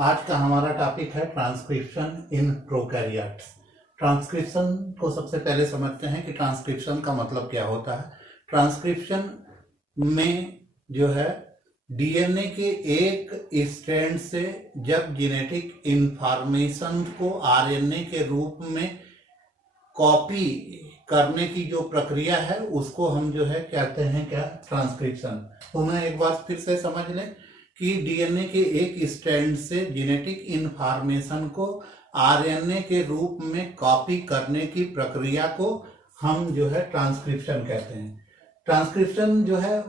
आज का हमारा टॉपिक है ट्रांसक्रिप्शन इन प्रोकैरियोट्स। ट्रांसक्रिप्शन को सबसे पहले समझते हैं कि ट्रांसक्रिप्शन का मतलब क्या होता है। ट्रांसक्रिप्शन में जो है डीएनए के एक स्ट्रैंड से जब जेनेटिक इंफॉर्मेशन को आरएनए के रूप में कॉपी करने की जो प्रक्रिया है उसको हम जो है कहते हैं क्या, ट्रांसक्रिप्शन। तो मैं एक बार फिर से समझ लें कि डीएनए के एक स्ट्रैंड से जेनेटिक इंफॉर्मेशन को आरएनए के रूप में कॉपी करने की प्रक्रिया को हम जो है ट्रांसक्रिप्शन कहते हैं। ट्रांसक्रिप्शन जो है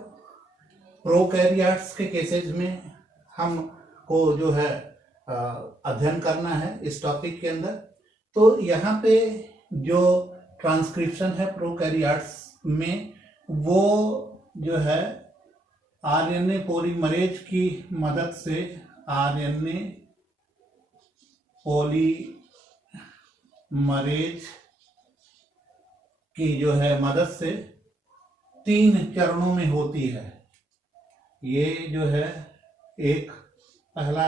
प्रोकैरियोट्स के केसेस में हमको जो है अध्ययन करना है इस टॉपिक के अंदर। तो यहाँ पे जो ट्रांसक्रिप्शन है प्रोकैरियोट्स में, वो जो है आरएनए पॉलीमरेज की मदद से, आरएनए पॉलीमरेज की जो है मदद से 3 चरणों में होती है। ये जो है एक पहला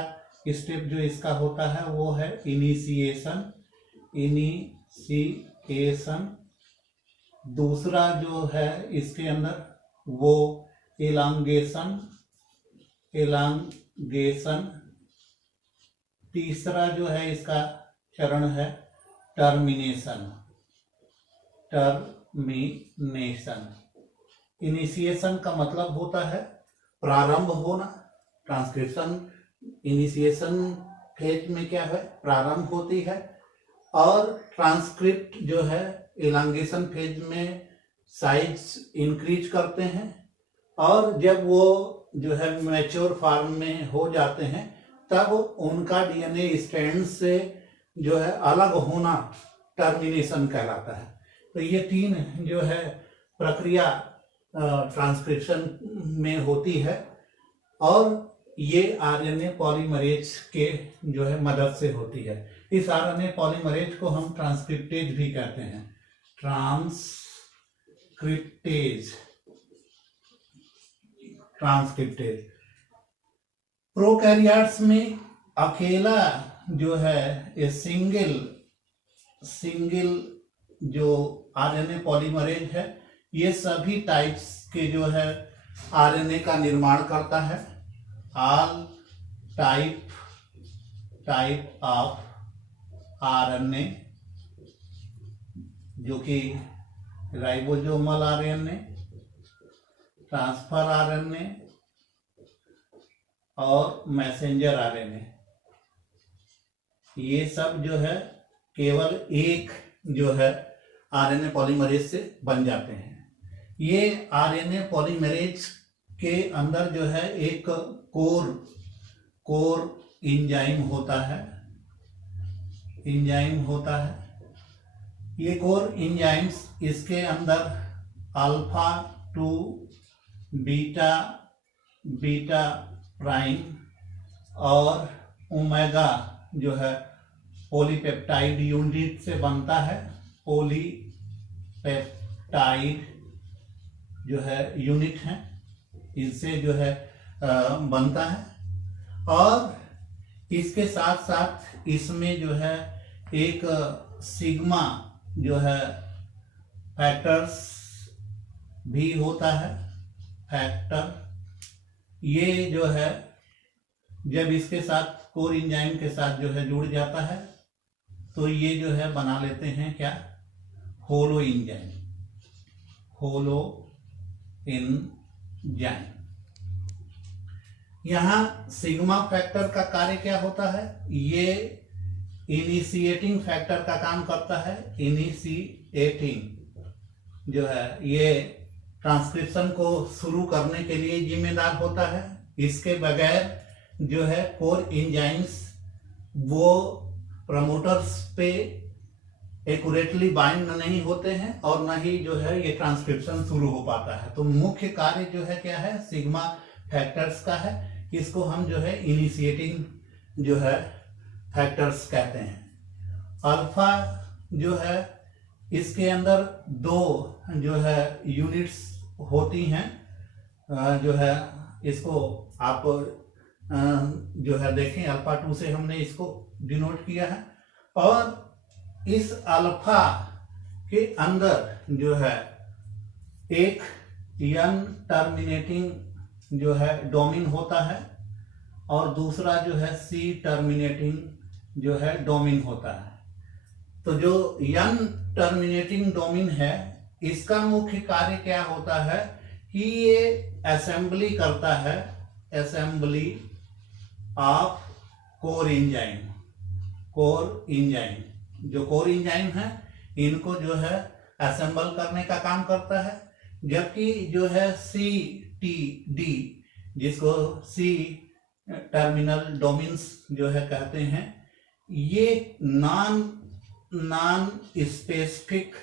स्टेप जो इसका होता है वो है इनिशिएशन। दूसरा जो है इसके अंदर वो एलांगेशन। तीसरा जो है इसका चरण है टर्मिनेशन। इनिशिएशन का मतलब होता है प्रारंभ होना। ट्रांसक्रिप्शन इनिशिएशन फेज में क्या है, प्रारंभ होती है। और ट्रांसक्रिप्ट जो है एलांगेशन फेज में साइज इंक्रीज करते हैं, और जब वो जो है मैच्योर फॉर्म में हो जाते हैं तब उनका डीएनए स्ट्रैंड से जो है अलग होना टर्मिनेशन कहलाता है। तो ये 3 जो है प्रक्रिया ट्रांसक्रिप्शन में होती है, और ये आरएनए पॉलीमरेज के जो है मदद से होती है। इस आरएनए पॉलीमरेज को हम ट्रांसक्रिप्टेज भी कहते हैं। ट्रांसक्रिप्टेज प्रोकैरियोट्स में अकेला जो है ये सिंगल जो आरएनए पॉलीमरेज है, ये सभी टाइप्स के जो है आरएनए का निर्माण करता है। ऑल टाइप ऑफ आरएनए, जो कि राइबोसोमल आरएनए, ट्रांसफर आरएनए और मैसेंजर आरएनए, ये सब जो है केवल एक जो है आरएनए पॉलीमरेज से बन जाते हैं। ये आरएनए पॉलीमरेज के अंदर जो है एक कोर एंजाइम होता है। ये कोर एंजाइम्स इसके अंदर अल्फा टू बीटा प्राइम और ओमेगा जो है पॉलीपेप्टाइड यूनिट से बनता है। पॉलीपेप्टाइड जो है यूनिट है, इससे जो है बनता है। और इसके साथ साथ इसमें जो है एक सिग्मा जो है फैक्टर्स भी होता है। ये जो है जब इसके साथ कोर एंजाइम के साथ जो है जुड़ जाता है तो ये जो है बना लेते हैं क्या, होलो एंजाइम। यहाँ सिग्मा फैक्टर का कार्य क्या होता है, ये इनिशिएटिंग फैक्टर का काम करता है। इनिशिएटिंग जो है ये ट्रांसक्रिप्शन को शुरू करने के लिए जिम्मेदार होता है। इसके बगैर जो है कोर एंजाइम्स वो प्रमोटर्स पे एक्यूरेटली बाइंड नहीं होते हैं, और न ही जो है ये ट्रांसक्रिप्शन शुरू हो पाता है। तो मुख्य कार्य जो है क्या है, सिग्मा फैक्टर्स का है। इसको हम जो है इनिशिएटिंग जो है फैक्टर्स कहते हैं। अल्फा जो है इसके अंदर 2 जो है यूनिट्स होती हैं, जो है इसको आप जो है देखें, अल्फा 2 से हमने इसको डिनोट किया है। और इस अल्फा के अंदर जो है एक यन टर्मिनेटिंग जो है डोमेन होता है और दूसरा जो है सी टर्मिनेटिंग जो है डोमेन होता है। तो जो यन टर्मिनेटिंग डोमेन है, इसका मुख्य कार्य क्या होता है कि ये असेंबली करता है, assembly of core enzyme. Core enzyme, जो कोर एंजाइम है इनको जो है असेंबल करने का काम करता है। जबकि जो है सी टी डी, जिसको सी टर्मिनल डोमेन्स जो है कहते हैं, ये नॉन स्पेसिफिक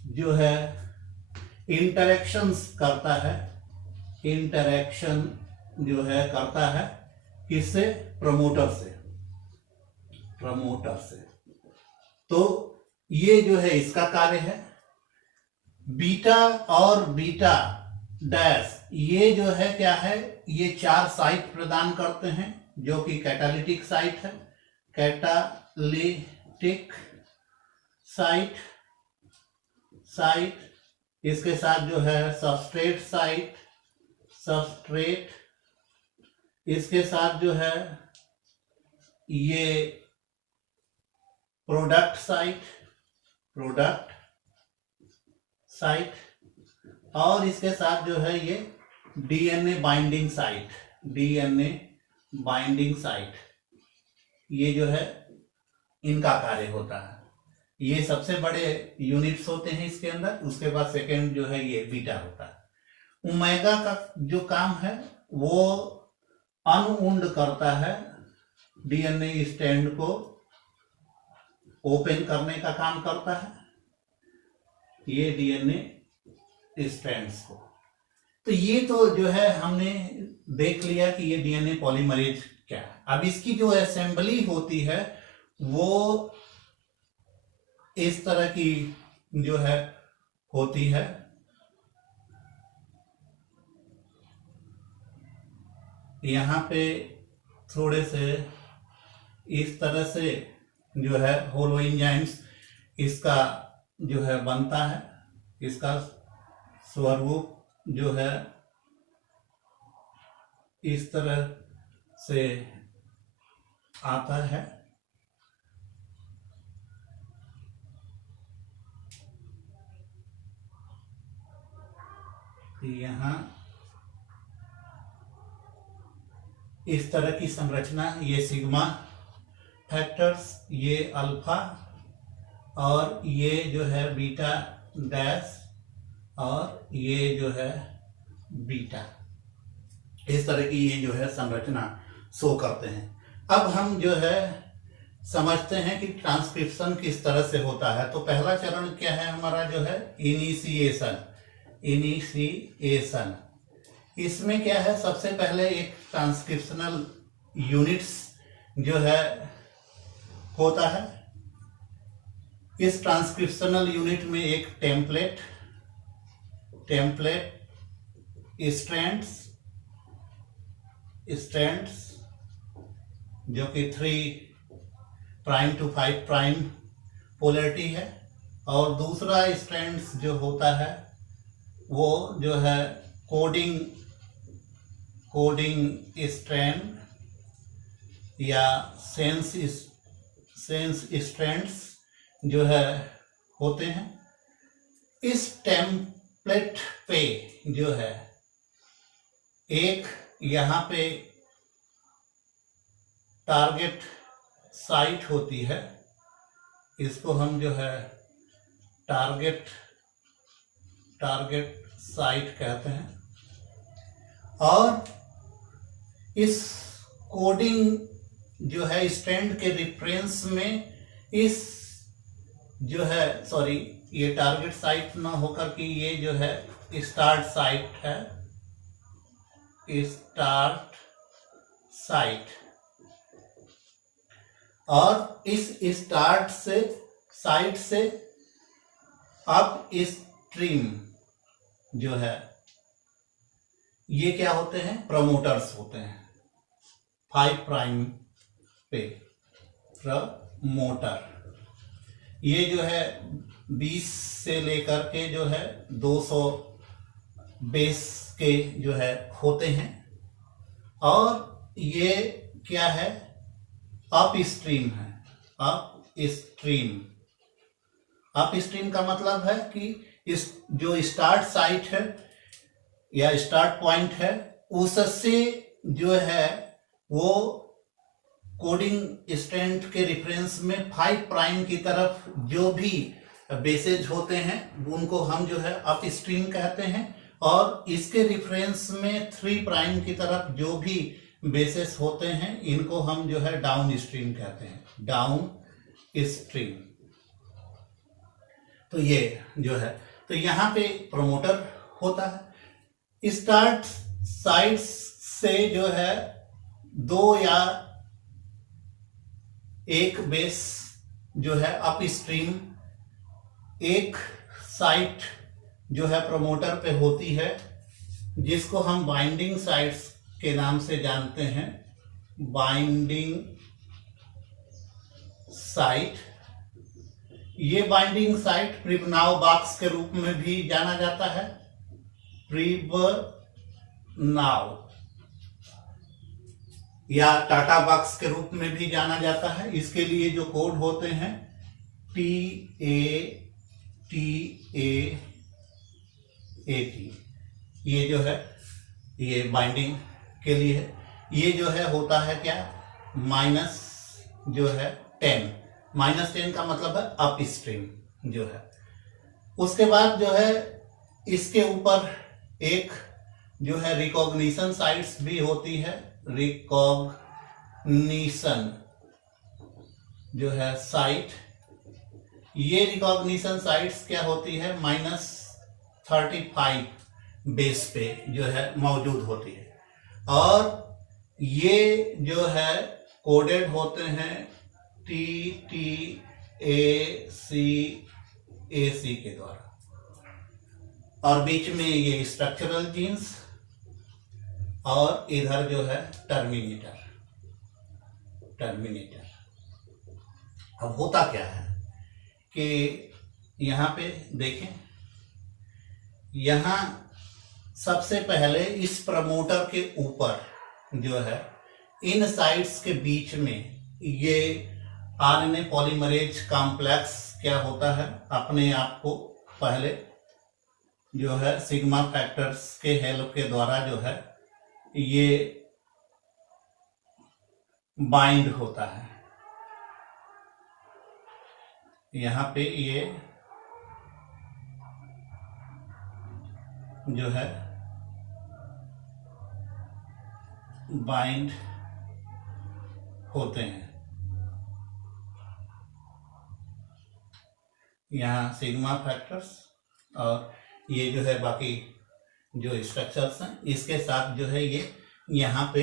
जो है इंटरेक्शंस करता है, इंटरेक्शन जो है करता है किससे? प्रमोटर से। तो ये जो है इसका कार्य है। बीटा और बीटा डैश, ये जो है क्या है, ये 4 साइट प्रदान करते हैं जो कि कैटालिटिक साइट है, कैटालिटिक साइट। इसके साथ जो है सबस्ट्रेट साइट, सबस्ट्रेट। इसके साथ जो है ये प्रोडक्ट साइट, और इसके साथ जो है ये डीएनए बाइंडिंग साइट, ये जो है इनका कार्य होता है। ये सबसे बड़े यूनिट्स होते हैं इसके अंदर। उसके बाद सेकेंड जो है ये बीटा होता है। ओमेगा का जो काम है वो अनवुंड करता है, डीएनए स्ट्रैंड को ओपन करने का काम करता है, ये डीएनए स्ट्रैंड्स को। तो ये तो जो है हमने देख लिया कि ये डीएनए पॉलीमरेज क्या है। अब इसकी जो असेंबली होती है वो इस तरह की जो है होती है। यहाँ पे थोड़े से इस तरह से जो है होलो एंजाइम्स इसका जो है बनता है, इसका स्वरूप जो है इस तरह से आता है। यहाँ इस तरह की संरचना, ये सिग्मा फैक्टर्स, ये अल्फा, और ये जो है बीटा डैश, और ये जो है बीटा। इस तरह की ये जो है संरचना शो करते हैं। अब हम जो है समझते हैं कि ट्रांसक्रिप्शन किस तरह से होता है। तो पहला चरण क्या है हमारा, जो है इनिशिएशन। इसमें क्या है, सबसे पहले एक ट्रांसक्रिप्शनल यूनिट्स जो है होता है। इस ट्रांसक्रिप्शनल यूनिट में एक टेम्पलेट स्ट्रैंड्स जो कि 3' to 5' पोलैरिटी है, और दूसरा स्ट्रैंड्स जो होता है वो जो है कोडिंग स्ट्रैंड या सेंस स्ट्रैंड्स जो है होते हैं। इस टेम्पलेट पे जो है एक यहाँ पे टारगेट साइट होती है, इसको हम जो है टारगेट साइट कहते हैं। और इस कोडिंग जो है स्ट्रैंड के रेफरेंस में इस जो है, सॉरी ये टारगेट साइट ना होकर कि ये जो है स्टार्ट साइट है, स्टार्ट साइट। और इस स्टार्ट से साइट से अप स्ट्रीम जो है ये क्या होते हैं, प्रमोटर्स होते हैं 5 प्राइम पे प्रमोटर। ये जो है 20 से लेकर के जो है 200 बेस के जो है होते हैं। और ये क्या है, अप स्ट्रीम है, अप स्ट्रीम। अप स्ट्रीम का मतलब है कि इस जो स्टार्ट साइट है या स्टार्ट पॉइंट है उससे जो है वो कोडिंग स्ट्रेंथ के रेफरेंस में 5 प्राइम की तरफ जो भी बेसेज होते हैं उनको हम जो है अप स्ट्रीम कहते हैं, और इसके रेफरेंस में 3 प्राइम की तरफ जो भी बेसेस होते हैं इनको हम जो है डाउन स्ट्रीम कहते हैं, डाउन स्ट्रीम। तो ये जो है, तो यहाँ पे प्रमोटर होता है। स्टार्ट साइड से जो है 2 या 1 बेस जो है अप स्ट्रीम एक साइट जो है प्रमोटर पे होती है, जिसको हम बाइंडिंग साइट्स के नाम से जानते हैं, बाइंडिंग साइट। ये बाइंडिंग साइट प्रिबनाव बॉक्स के रूप में भी जाना जाता है, प्रिबनाव या टाटा बॉक्स के रूप में भी जाना जाता है। इसके लिए जो कोड होते हैं TATAT, ये जो है ये बाइंडिंग के लिए है। ये जो है होता है क्या, माइनस जो है 10, -10 का मतलब है अप स्ट्रीम जो है। उसके बाद जो है इसके ऊपर एक जो है रिकॉग्निशन साइट्स भी होती है, रिकॉग्निशन जो है साइट। ये रिकॉग्निशन साइट्स क्या होती है, -35 बेस पे जो है मौजूद होती है, और ये जो है कोडेड होते हैं TTACAC के द्वारा, और बीच में ये स्ट्रक्चरल जीन्स और इधर जो है टर्मिनेटर। अब होता क्या है कि यहाँ पे देखें, यहाँ सबसे पहले इस प्रमोटर के ऊपर जो है इन साइट्स के बीच में ये आरएनए पॉलीमरेज कॉम्प्लेक्स क्या होता है, अपने आप को पहले जो है सिग्मा फैक्टर्स के हेल्प के द्वारा जो है ये बाइंड होता है। यहाँ पे ये जो है बाइंड होते हैं। यहाँ सिग्मा फैक्टर्स और ये जो है बाकी जो स्ट्रक्चर्स हैं इसके साथ जो है ये यहाँ पे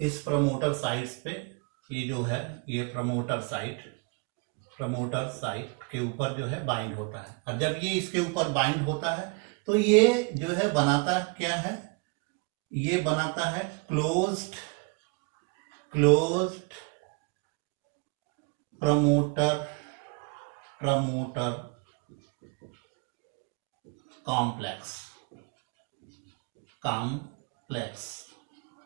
इस प्रमोटर साइट्स पे ये जो है ये प्रमोटर साइट के ऊपर जो है बाइंड होता है। और जब ये इसके ऊपर बाइंड होता है तो ये जो है बनाता क्या है, ये बनाता है क्लोज्ड प्रमोटर कॉम्प्लेक्स।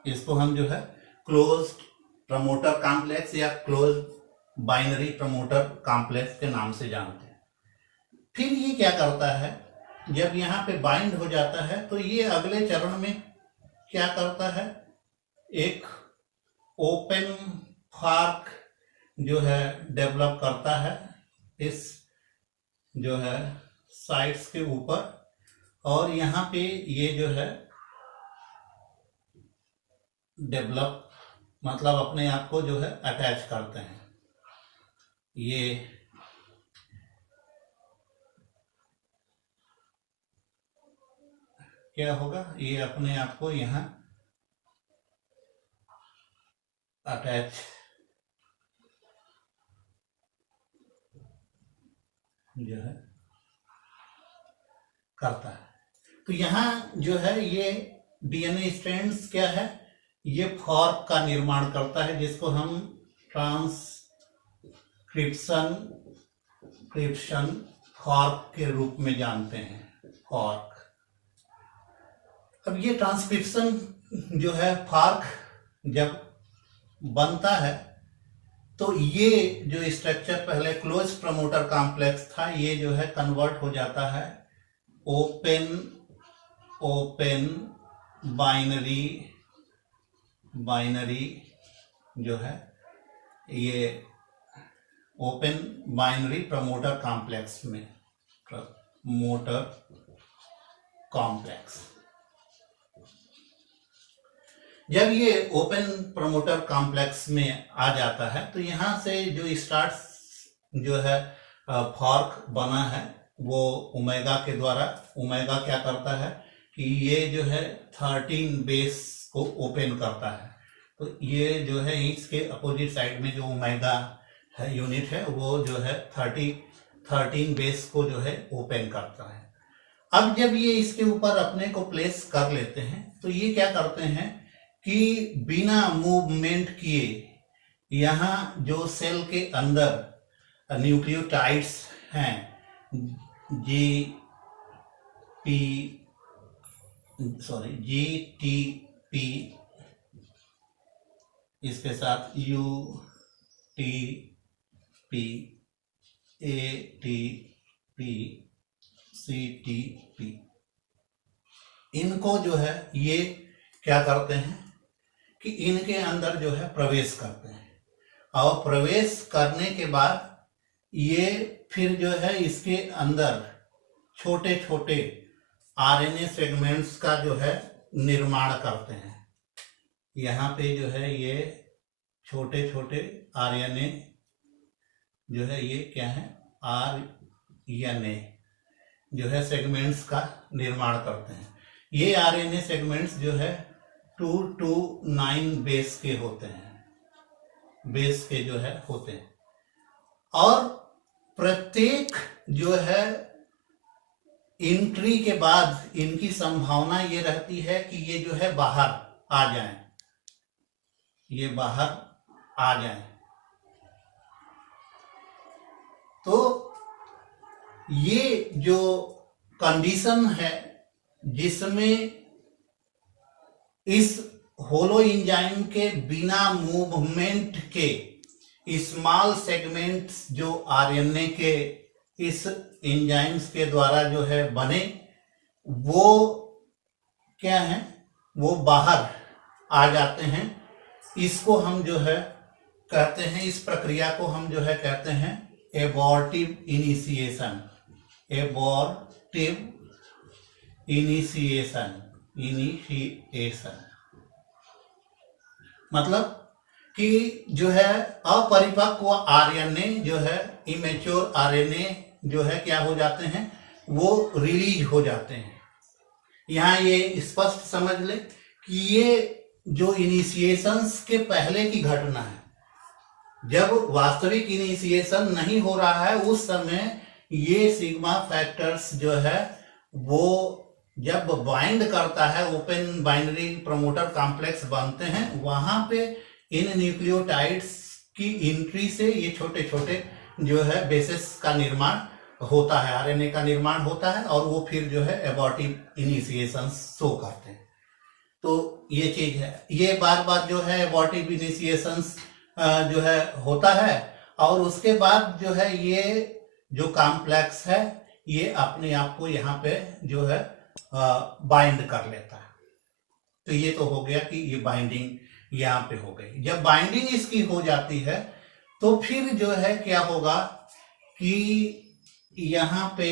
इसको हम जो है क्लोज्ड प्रमोटर कॉम्प्लेक्स या क्लोज्ड बाइनरी प्रमोटर कॉम्प्लेक्स के नाम से जानते हैं। फिर ये क्या करता है, जब यहाँ पे बाइंड हो जाता है तो ये अगले चरण में क्या करता है, एक ओपन फॉर्क जो है डेवलप करता है इस जो है साइट्स के ऊपर, और यहाँ पे ये जो है डेवलप मतलब अपने आप को जो है अटैच करते हैं। ये क्या होगा, ये अपने आप को यहाँ अटैच जो है करता है। तो यहाँ जो है ये डीएनए स्ट्रैंड्स क्या है, ये फॉर्क का निर्माण करता है, जिसको हम ट्रांसक्रिप्शन फॉर्क के रूप में जानते हैं, फॉर्क। अब ये ट्रांसक्रिप्शन जो है फॉर्क जब बनता है तो ये जो स्ट्रक्चर पहले क्लोज प्रमोटर कॉम्प्लेक्स था, ये जो है कन्वर्ट हो जाता है ओपन बाइनरी जो है ये ओपन बाइनरी प्रमोटर कॉम्प्लेक्स में, प्रमोटर कॉम्प्लेक्स। जब ये ओपन प्रमोटर कॉम्प्लेक्स में आ जाता है तो यहाँ से जो स्टार्ट्स जो है फॉर्क बना है वो ओमेगा के द्वारा, ओमेगा क्या करता है कि ये जो है 13 बेस को ओपन करता है, तो ये जो है इसके अपोजिट साइड में जो ओमेगा है यूनिट है वो जो है 13 बेस को जो है ओपन करता है। अब जब ये इसके ऊपर अपने को प्लेस कर लेते हैं तो ये क्या करते हैं कि बिना मूवमेंट किए यहाँ जो सेल के अंदर न्यूक्लियोटाइड्स हैं GTP, इसके साथ UTP, ATP, CTP, इनको जो है ये क्या करते हैं कि इनके अंदर जो है प्रवेश करते हैं, और प्रवेश करने के बाद ये फिर जो है इसके अंदर छोटे छोटे आरएनए सेगमेंट्स का जो है निर्माण करते हैं। यहाँ पे जो है ये छोटे छोटे आरएनए जो है ये क्या है, आरएनए जो है सेगमेंट्स का निर्माण करते हैं। ये आरएनए सेगमेंट्स जो है 2 to 9 बेस के होते हैं, बेस के जो है होते हैं, और प्रत्येक जो है एंट्री के बाद इनकी संभावना ये रहती है कि ये जो है बाहर आ जाएं, ये बाहर आ जाएं। तो ये जो कंडीशन है जिसमें इस होलो एंजाइम के बिना मूवमेंट के स्मॉल सेगमेंट्स जो आरएनए के इस एंजाइम्स के द्वारा जो है बने, वो क्या है, वो बाहर आ जाते हैं। इसको हम जो है कहते हैं, इस प्रक्रिया को हम जो है कहते हैं एबॉर्टिव इनिशिएशन, एबॉर्टिव इनिशिएशन मतलब कि जो है अपरिपक्व आरएनए जो है, इमेच्योर आरएनए जो है क्या हो जाते हैं, वो रिलीज हो जाते हैं। यहाँ ये स्पष्ट समझ ले कि ये जो इनिशिएशंस के पहले की घटना है, जब वास्तविक इनिशिएशन नहीं हो रहा है उस समय ये सिग्मा फैक्टर्स जो है वो जब बाइंड करता है, ओपन बाइनरी प्रमोटर कॉम्प्लेक्स बनते हैं, वहां पे इन न्यूक्लियोटाइड्स की एंट्री से ये छोटे छोटे जो है बेसेस का निर्माण होता है, आरएनए का निर्माण होता है, और वो फिर जो है एबॉर्टिव इनिशिएशन शो करते हैं। तो ये चीज है, ये बार बार जो है एबॉर्टिव इनिशिएशंस जो है होता है, और उसके बाद जो है ये जो कॉम्प्लेक्स है ये अपने आप को यहाँ पे जो है बाइंड कर लेता है। तो ये तो हो गया कि ये बाइंडिंग यहाँ पे हो गई। जब बाइंडिंग इसकी हो जाती है तो फिर जो है क्या होगा कि यहाँ पे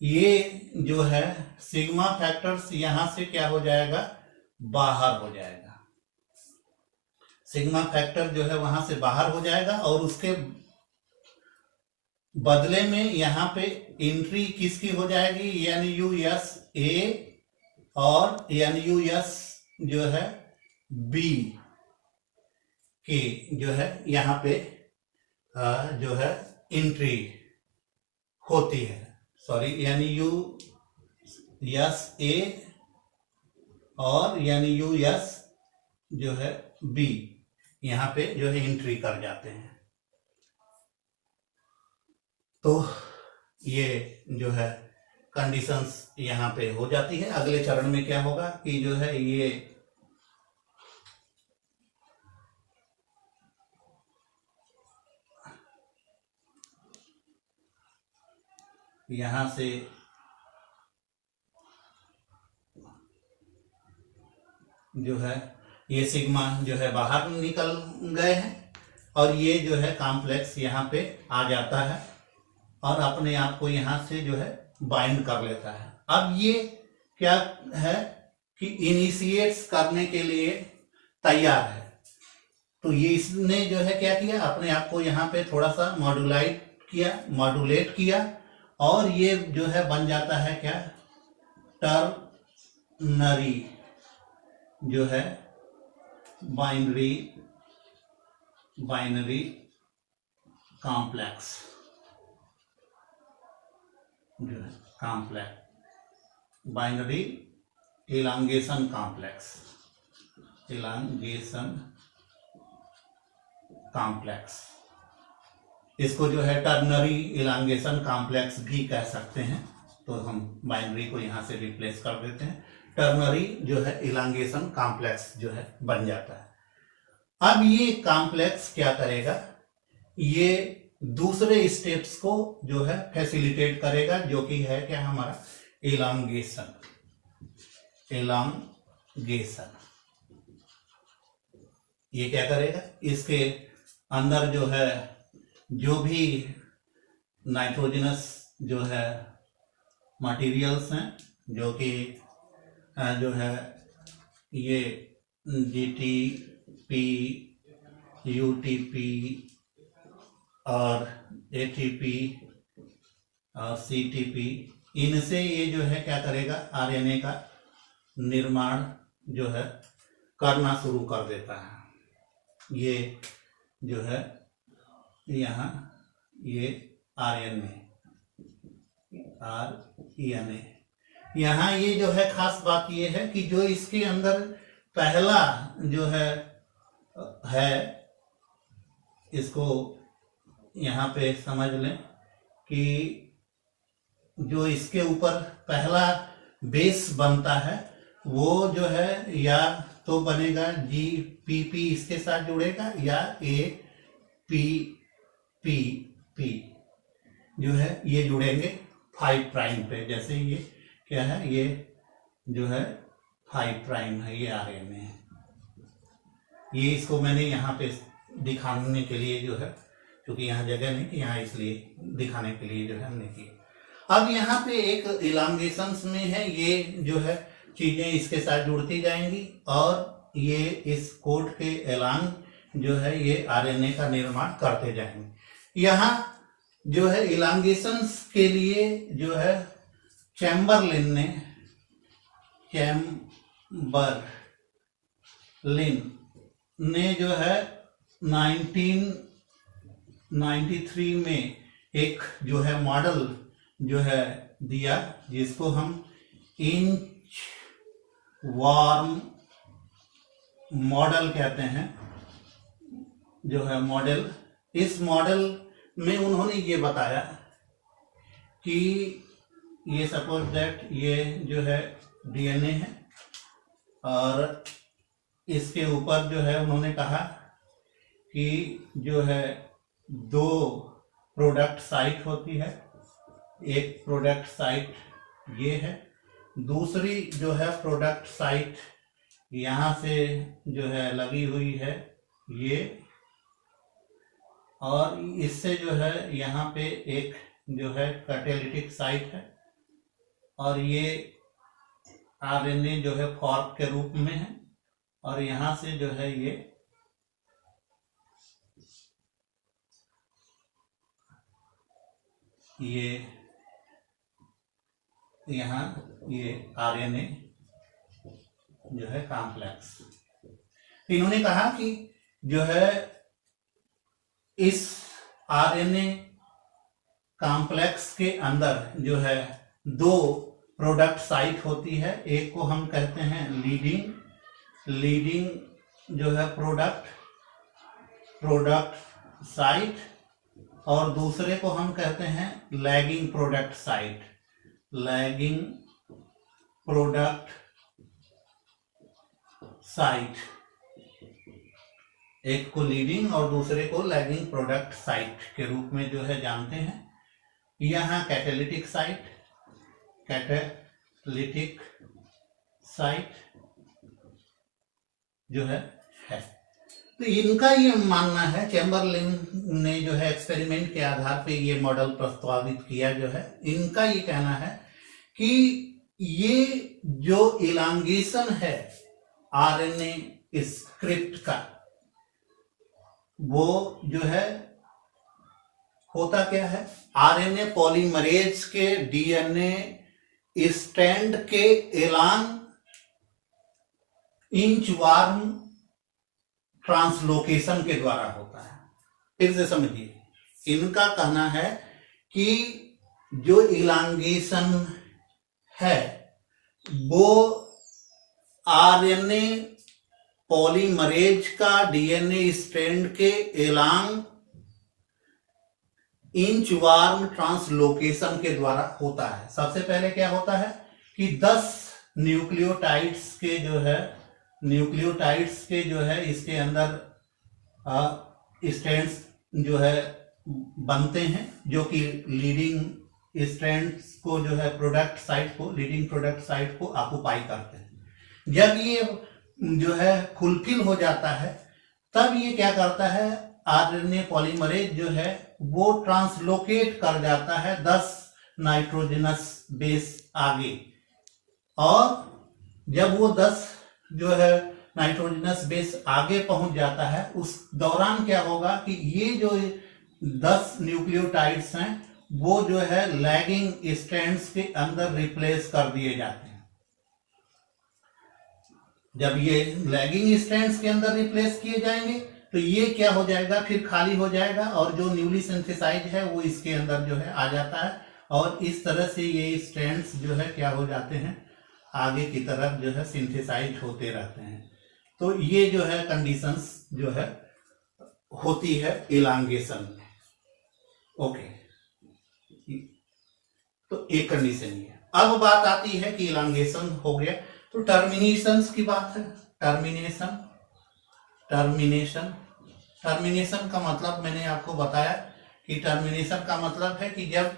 ये जो है सिग्मा फैक्टर्स यहां से क्या हो जाएगा, बाहर हो जाएगा। सिग्मा फैक्टर जो है वहां से बाहर हो जाएगा, और उसके बदले में यहाँ पे एंट्री किसकी हो जाएगी, NUSA और NUS जो है B के जो है यहाँ पे जो है एंट्री होती है, सॉरी यानी यू एस ए और यानी यू एस जो है बी यहाँ पे जो है एंट्री कर जाते हैं। तो ये जो है कंडीशंस यहाँ पे हो जाती है। अगले चरण में क्या होगा कि जो है ये यहाँ से जो है ये सिग्मा जो है बाहर निकल गए हैं और ये जो है कॉम्प्लेक्स यहाँ पे आ जाता है और अपने आप को यहाँ से जो है बाइंड कर लेता है। अब ये क्या है कि इनिशिएट्स करने के लिए तैयार है। तो ये इसने जो है क्या किया, अपने आप को यहाँ पे थोड़ा सा मॉड्यूलेट किया और ये जो है बन जाता है क्या, टर्नरी जो है बाइनरी कॉम्प्लेक्स जो है कॉम्प्लेक्स बाइनरी इलांगेशन कॉम्प्लेक्स इसको जो है टर्नरी इलांगेशन कॉम्प्लेक्स भी कह सकते हैं। तो हम बाइनरी को यहाँ से रिप्लेस कर देते हैं, टर्नरी जो है इलांगेशन कॉम्प्लेक्स जो है बन जाता है। अब ये कॉम्प्लेक्स क्या करेगा, ये दूसरे स्टेप्स को जो है फैसिलिटेट करेगा, जो कि है क्या हमारा इलांगेशन। ये क्या करेगा, इसके अंदर जो है जो भी नाइट्रोजनस जो है मटेरियल्स हैं, जो कि जो है ये GTP, UTP और ATP और CTP, इनसे ये जो है क्या करेगा, RNA का निर्माण जो है करना शुरू कर देता है। ये जो है यहाँ ये RNA यहाँ ये जो है खास बात ये है कि जो इसके अंदर पहला जो है इसको यहाँ पे समझ लें कि जो इसके ऊपर पहला बेस बनता है वो जो है या तो बनेगा GPP, इसके साथ जुड़ेगा, या APP जो है ये जुड़ेंगे 5 प्राइम पे। जैसे ये क्या है, ये जो है 5 प्राइम है, ये RNA है। ये इसको मैंने यहाँ पे दिखाने के लिए जो है, क्योंकि यहाँ जगह नहीं थी यहाँ, इसलिए दिखाने के लिए जो है हमने किया। अब यहाँ पे एक इलांगेशंस में है, ये जो है चीजें इसके साथ जुड़ती जाएंगी और ये इस कोड के एलांग जो है ये RNA का निर्माण करते जाएंगे। यहाँ जो है इलांगेशंस के लिए जो है चैम्बरलिन ने जो है 1993 में एक जो है मॉडल जो है दिया, जिसको हम इंच वॉर्म मॉडल कहते हैं, जो है मॉडल। इस मॉडल में उन्होंने ये बताया कि ये सपोज दैट ये जो है DNA है और इसके ऊपर जो है उन्होंने कहा कि जो है 2 प्रोडक्ट साइट होती है। एक प्रोडक्ट साइट ये है, दूसरी जो है प्रोडक्ट साइट यहाँ से जो है लगी हुई है ये, और इससे जो है यहाँ पे एक जो है कैटालिटिक साइट है, और ये RNA जो है फॉर्क के रूप में है, और यहाँ से जो है ये यहाँ ये RNA जो है कॉम्प्लेक्स। इन्होंने कहा कि जो है इस RNA कॉम्प्लेक्स के अंदर जो है दो प्रोडक्ट साइट होती है। एक को हम कहते हैं लीडिंग जो है प्रोडक्ट साइट, और दूसरे को हम कहते हैं लैगिंग प्रोडक्ट साइट। एक को लीडिंग और दूसरे को लैगिंग प्रोडक्ट साइट के रूप में जो है जानते हैं। यहाँ कैटालिटिक साइट जो है। तो इनका ये मानना है, चैम्बरलिन ने जो है एक्सपेरिमेंट के आधार पे ये मॉडल प्रस्तावित किया जो है, इनका ये कहना है कि ये जो इलांगेशन है आरएनए स्क्रिप्ट का, वो जो है होता क्या है, आरएनए पॉलीमरेज के डीएनए स्ट्रैंड के एलान इंचवॉर्म ट्रांसलोकेशन के द्वारा होता है। फिर से समझिए, इनका कहना है कि जो इलांगेशन है वो आरएनए पॉलीमरेज का डीएनए स्ट्रैंड के एलांग इंचवॉर्म ट्रांसलोकेशन के द्वारा होता है। सबसे पहले क्या होता है कि 10 न्यूक्लियोटाइड्स के जो है इसके अंदर स्ट्रैंड्स जो है बनते हैं, जो कि लीडिंग स्ट्रैंड्स को जो है लीडिंग प्रोडक्ट साइट को ऑक्युपाई करते हैं। जब ये जो है फुलफिल हो जाता है, तब ये क्या करता है, आरएनए पॉलीमरेज जो है वो ट्रांसलोकेट कर जाता है 10 नाइट्रोजनस बेस आगे, और जब वो 10 जो है नाइट्रोजनस बेस आगे पहुंच जाता है, उस दौरान क्या होगा कि ये जो 10 न्यूक्लियोटाइड्स हैं वो जो है लैगिंग स्ट्रैंड्स के अंदर रिप्लेस कर दिए जाते हैं। जब ये लैगिंग स्ट्रैंड्स के अंदर रिप्लेस किए जाएंगे तो ये क्या हो जाएगा, फिर खाली हो जाएगा, और जो न्यूली सिंथेसाइज है वो इसके अंदर जो है आ जाता है, और इस तरह से ये स्ट्रैंड्स जो है क्या हो जाते हैं, आगे की तरफ जो है सिंथेसाइज होते रहते हैं। तो ये जो है कंडीशंस जो है होती है इलांगेशन में। ओके, तो एक कंडीशन ये है। अब बात आती है कि इलांगेशन हो गया, तो टर्मिनेशंस की बात है। टर्मिनेशन का मतलब मैंने आपको बताया कि टर्मिनेशन का मतलब है कि जब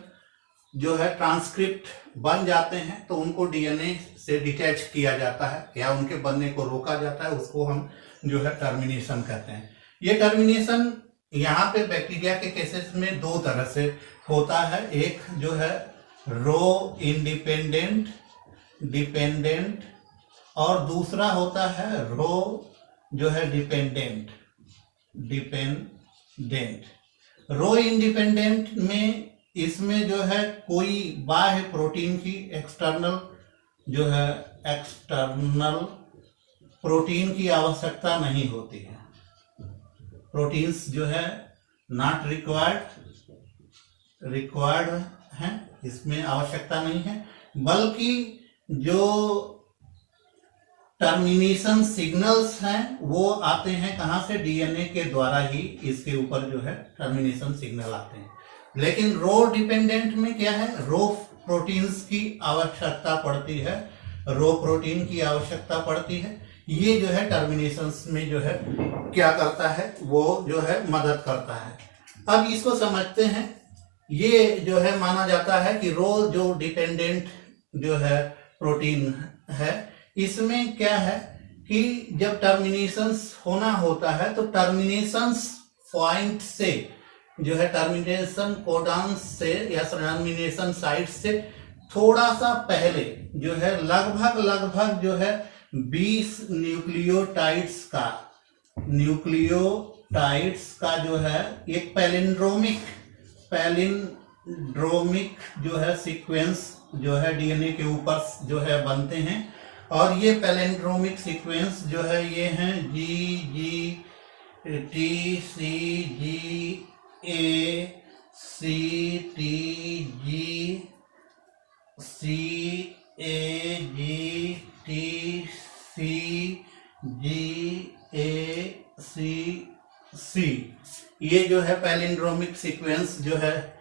जो है ट्रांसक्रिप्ट बन जाते हैं तो उनको डीएनए से डिटैच किया जाता है या उनके बनने को रोका जाता है, उसको हम जो है टर्मिनेशन कहते हैं। ये टर्मिनेशन यहाँ पे बैक्टीरिया के केसेस में दो तरह से होता है। एक जो है रो डिपेंडेंट और दूसरा होता है रो जो है डिपेंडेंट। रो इंडिपेंडेंट में इसमें जो है कोई बाह्य प्रोटीन की एक्सटर्नल प्रोटीन की आवश्यकता नहीं होती है। प्रोटीन्स जो है नॉट रिक्वायर्ड हैं, इसमें आवश्यकता नहीं है, बल्कि जो टर्मिनेशन सिग्नल्स हैं वो आते हैं कहाँ से, डीएनए के द्वारा ही इसके ऊपर जो है टर्मिनेशन सिग्नल आते हैं। लेकिन रो डिपेंडेंट में क्या है, रो प्रोटीन्स की आवश्यकता पड़ती है। ये जो है टर्मिनेशंस में जो है क्या करता है, वो जो है मदद करता है। अब इसको समझते हैं। ये जो है माना जाता है कि रो जो डिपेंडेंट जो है प्रोटीन है, इसमें क्या है कि जब टर्मिनेशंस होना होता है तो टर्मिनेशंस पॉइंट से जो है टर्मिनेशन कोडॉन से या टर्मिनेशन साइट से थोड़ा सा पहले जो है लगभग जो है 20 न्यूक्लियोटाइड्स का जो है एक पैलिंड्रोमिक जो है सीक्वेंस जो है डीएनए के ऊपर जो है बनते हैं। और ये पैलिंड्रोमिक सीक्वेंस जो है ये हैं GGT CGA ये जो है पैलिंड्रोमिक सीक्वेंस जो है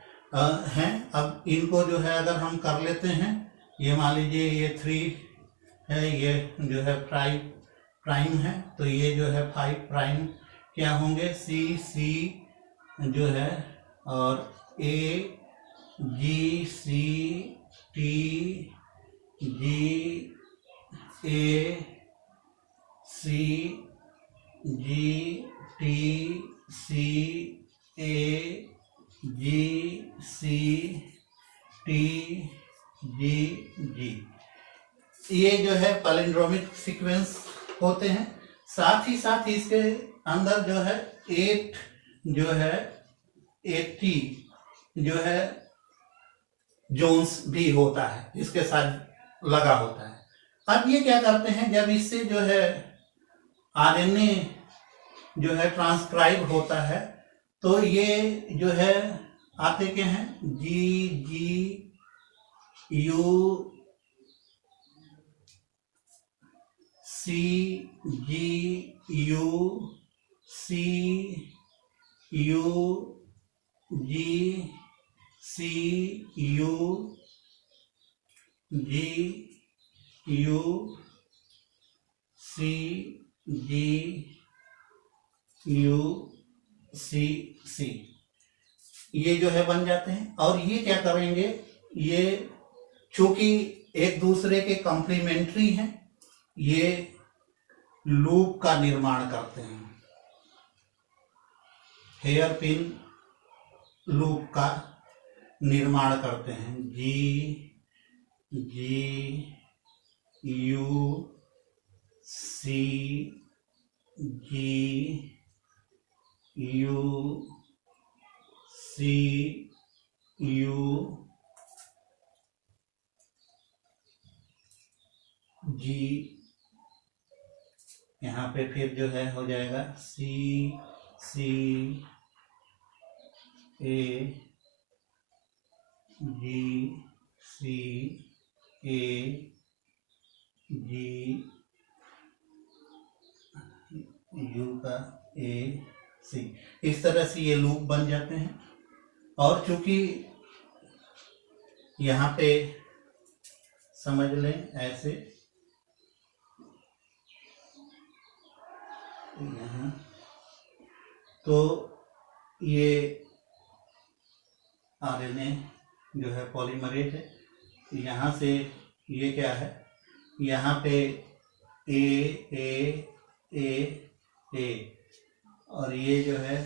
हैं। अब इनको जो है अगर हम कर लेते हैं, ये मान लीजिए ये 3 है, ये जो है प्राइम है, तो ये जो है 5 प्राइम क्या होंगे, सी जो है, और A G C T G A C G T C A G C T G G, ये जो है पैलिंड्रोमिक सीक्वेंस होते हैं। साथ ही साथ इसके अंदर जो है 8 जो है 80 जो है जोन्स भी होता है, इसके साथ लगा होता है। अब ये क्या करते हैं, जब इससे जो है आरएनए जो है ट्रांसक्राइब होता है, तो ये जो है आते क्या हैं, G U C G U C U G C U G U C G U C, ये जो है बन जाते हैं। और ये क्या करेंगे, ये चूंकि एक दूसरे के कॉम्प्लीमेंट्री हैं, ये लूप का निर्माण करते हैं, हेयर पिन लूप का निर्माण करते हैं। G U C G U C U G, यहाँ पे फिर जो है हो जाएगा C A G C A G U का A C, इस तरह से ये लूप बन जाते हैं। और चूंकि यहाँ पे समझ लें ऐसे, यहाँ तो ये आरएनए जो है पॉलीमरेज है, यहाँ से ये क्या है, यहाँ पे ए और ये जो है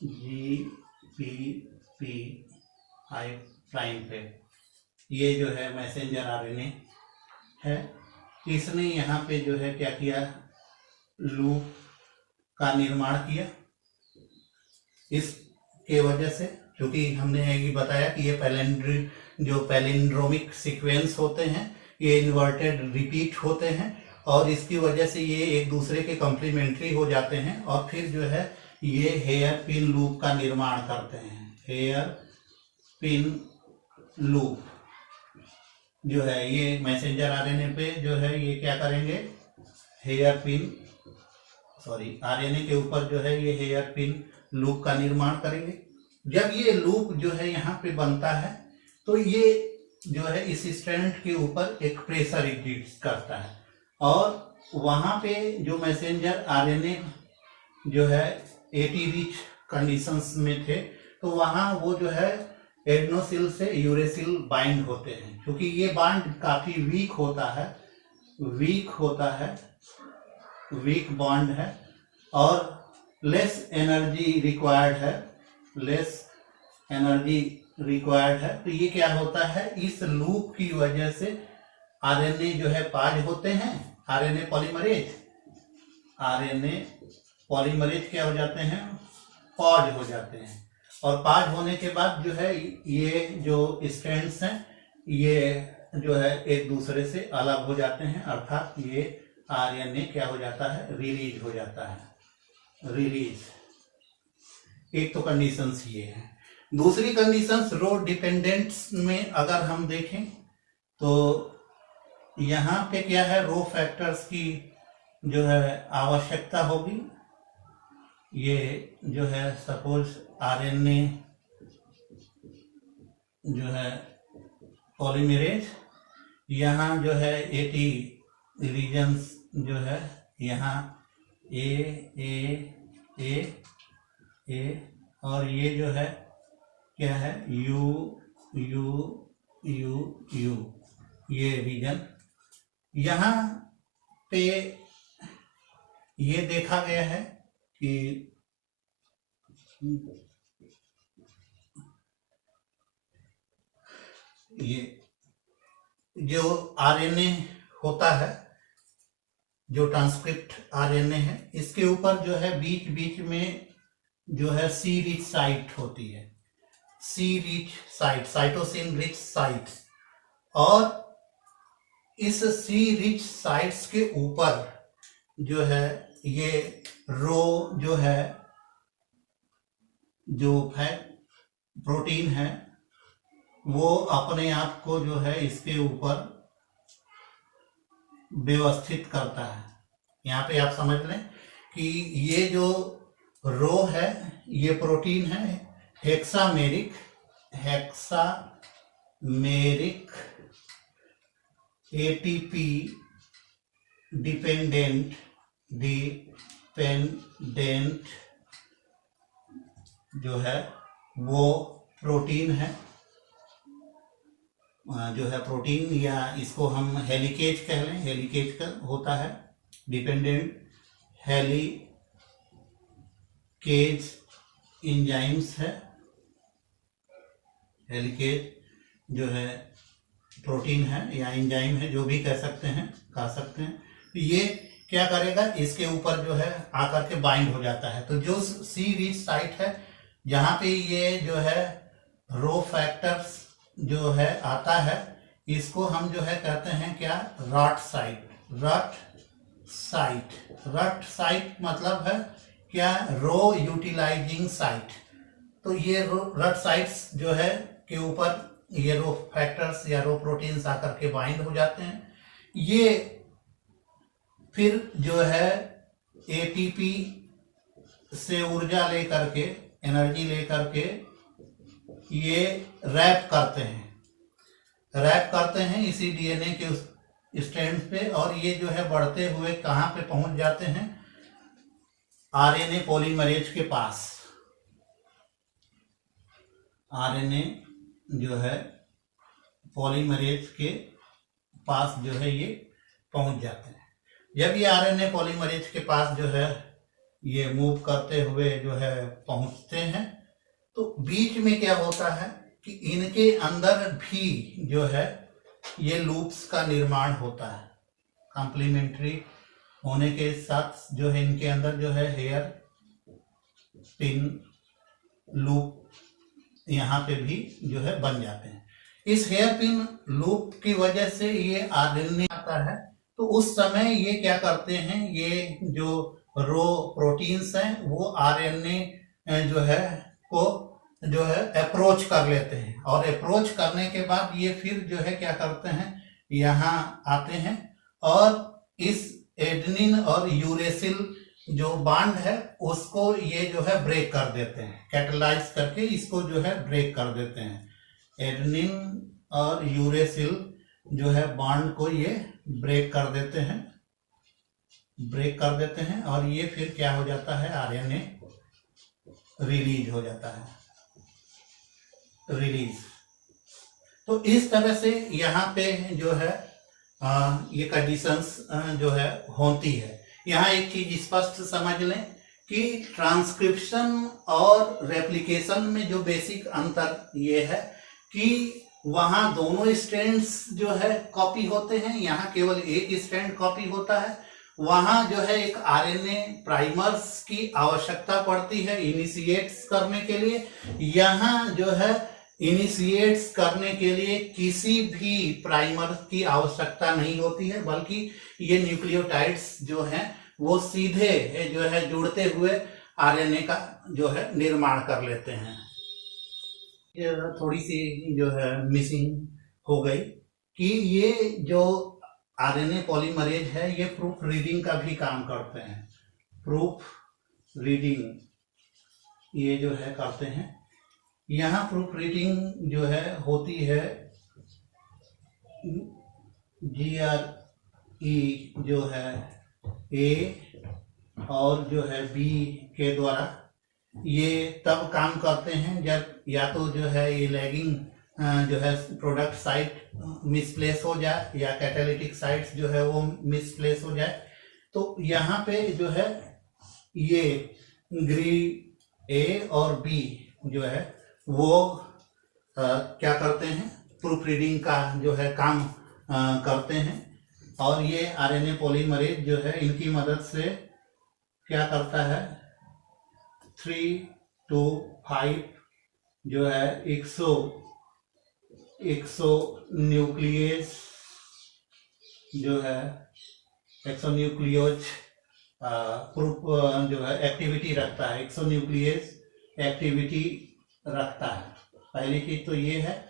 GPP I प्राइम पे, ये जो है मैसेंजर आरएनए है। इसने यहाँ पे जो है क्या किया, लूप का निर्माण किया। इसके वजह से, क्योंकि हमने ये बताया कि ये पैलिंड्रोमिक सीक्वेंस होते हैं, ये इन्वर्टेड रिपीट होते हैं, और इसकी वजह से ये एक दूसरे के कॉम्प्लीमेंट्री हो जाते हैं, और फिर जो है ये हेयर पिन लूप का निर्माण करते हैं। हेयर पिन लूप जो है, ये मैसेंजर आरएनए पे जो है ये क्या करेंगे, आरएनए के ऊपर जो है ये हेयर पिन लूप का निर्माण करेंगे। जब ये लूप जो है यहाँ पे बनता है, तो ये जो है इस स्ट्रैंड के ऊपर एक प्रेशर एग्जिस्ट करता है, और वहाँ पे जो मैसेंजर आरएनए जो है 80 रिच कंडीशंस में थे, तो वहाँ वो जो है एडेनोसिल से यूरेसिल बाइंड होते हैं। क्योंकि ये बाइंड काफी वीक बॉन्ड है, और लेस एनर्जी रिक्वायर्ड है। तो ये क्या होता है, इस लूप की वजह से आरएनए जो है पाज होते हैं, आरएनए पॉलीमरेज क्या हो जाते हैं, पॉज हो जाते हैं। और पाज होने के बाद जो है ये जो स्ट्रैंड्स हैं, ये जो है एक दूसरे से अलग हो जाते हैं, अर्थात ये आरएनए क्या हो जाता है, रिलीज हो जाता है। एक तो कंडीशंस ये है। दूसरी कंडीशंस रो डिपेंडेंट्स में अगर हम देखें तो यहाँ पे क्या है, रो फैक्टर्स की जो है आवश्यकता होगी। ये जो है सपोज आरएनए जो है पॉलीमरेज, यहाँ जो है 80 रीजन्स जो है, यहाँ ए और ये जो है क्या है यू यू यू यू, ये रीजन। यहाँ पे ये देखा गया है कि ये जो आरएनए होता है, जो ट्रांसक्रिप्ट आरएनए है, इसके ऊपर जो है बीच बीच में जो है सी रिच साइट होती है, C rich site, cytosine rich sites. और इस सी रिच साइट्स के ऊपर जो है ये रो जो है, जो प्रोटीन है वो अपने आप को जो है इसके ऊपर व्यवस्थित करता है। यहाँ पे आप समझ लें कि ये जो रो है ये प्रोटीन है हेक्सामेरिक एटीपी डिपेंडेंट जो है वो प्रोटीन है, जो है प्रोटीन, या इसको हम हेलिकेज कह लें, हेलिकेज का होता है, डिपेंडेंट हेलिकेज एंजाइम्स है। हेलिकेज जो है प्रोटीन है या एंजाइम है, जो भी कह सकते हैं। तो ये क्या करेगा, इसके ऊपर जो है आकर के बाइंड हो जाता है। तो जो सी रिच साइट है जहाँ पे ये जो है रो फैक्टर्स जो है आता है, इसको हम जो है कहते हैं क्या, रट साइट मतलब है क्या, रो यूटिलाइजिंग साइट। तो ये रट साइट्स जो है के ऊपर ये रो फैक्टर्स या रो प्रोटीन्स आकर के बाइंड हो जाते हैं। ये फिर जो है एटीपी से ऊर्जा लेकर के, एनर्जी लेकर के ये रैप करते हैं इसी डीएनए के उस स्ट्रैंड पे, और ये जो है बढ़ते हुए कहाँ पे पहुंच जाते हैं, आरएनए पॉलीमरेज के पास। आरएनए जो है पॉलीमरेज के पास जो है ये पहुंच जाते हैं। जब ये आरएनए पॉलीमरेज के पास जो है ये मूव करते हुए जो है पहुंचते हैं, तो बीच में क्या होता है कि इनके अंदर भी जो है ये लूप्स का निर्माण होता है। कॉम्प्लीमेंट्री होने के साथ जो है इनके अंदर जो है हेयर पिन लूप यहाँ पे भी जो है बन जाते हैं। इस हेयर पिन लूप की वजह से ये आरएनए आता है। तो उस समय ये क्या करते हैं, ये जो रो प्रोटीन्स हैं वो आरएनए जो है को जो है अप्रोच कर लेते हैं, और अप्रोच करने के बाद ये फिर जो है क्या करते हैं, यहाँ आते हैं और इस एडेनिन और यूरेसिल जो बांड है उसको ये जो है ब्रेक कर देते हैं, कैटलाइज करके इसको जो है ब्रेक कर देते हैं। एडेनिन और यूरेसिल जो है बांड को ये ब्रेक कर देते हैं और ये फिर क्या हो जाता है, आरएनए रिलीज हो जाता है, तो इस तरह से यहाँ पे जो है ये कंडीशंस जो है होती है। यहाँ एक चीज स्पष्ट समझ लें कि ट्रांसक्रिप्शन और रेप्लिकेशन में जो बेसिक अंतर ये है कि वहाँ दोनों स्ट्रैंड्स जो है कॉपी होते हैं, यहाँ केवल एक स्ट्रैंड कॉपी होता है। वहाँ जो है एक आरएनए प्राइमर्स की आवश्यकता पड़ती है इनिशिएट्स करने के लिए। यहाँ जो है इनिशिएट्स करने के लिए किसी भी प्राइमर की आवश्यकता नहीं होती है, बल्कि ये न्यूक्लियोटाइड्स जो हैं वो सीधे जो है जुड़ते हुए आरएनए का जो है निर्माण कर लेते हैं। ये थोड़ी सी जो है मिसिंग हो गई कि ये जो आरएनए पॉलीमरेज है ये प्रूफ रीडिंग का भी काम करते हैं। प्रूफ रीडिंग ये जो है करते हैं। यहाँ प्रूफ रीडिंग जो है होती है GRE जो है A और जो है B के द्वारा। ये तब काम करते हैं जब या तो जो है ये लैगिंग जो है प्रोडक्ट साइट मिसप्लेस हो जाए या कैटालिटिक साइट्स जो है वो मिसप्लेस हो जाए। तो यहाँ पे जो है ये ग्री A और B जो है वो क्या करते हैं, प्रूफ रीडिंग का जो है काम करते हैं। और ये आरएनए पॉलीमरेज जो है इनकी मदद से क्या करता है 3 to 5 जो है 100 न्यूक्लियस जो है 100 न्यूक्लियोज प्रूफ जो है एक्टिविटी रखता है, 100 न्यूक्लियस एक्टिविटी रखता है। पहली चीज तो ये है।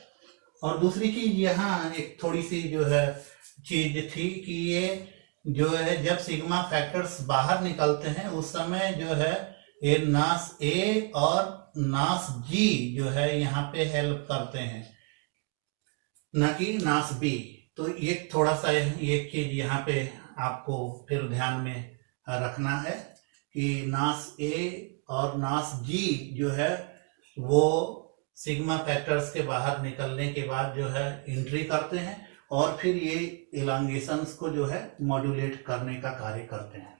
और दूसरी चीज यहाँ एक थोड़ी सी जो है चीज थी कि ये जो है जब सिग्मा फैक्टर्स बाहर निकलते हैं उस समय जो है ये नास ए और नास जी जो है यहाँ पे हेल्प करते हैं, न कि नास बी। तो ये थोड़ा सा एक चीज यहाँ पे आपको फिर ध्यान में रखना है कि नास ए और नास जी जो है वो सिग्मा फैक्टर्स के बाहर निकलने के बाद जो है एंट्री करते हैं और फिर ये इलांगेशंस को जो है मॉड्यूलेट करने का कार्य करते हैं।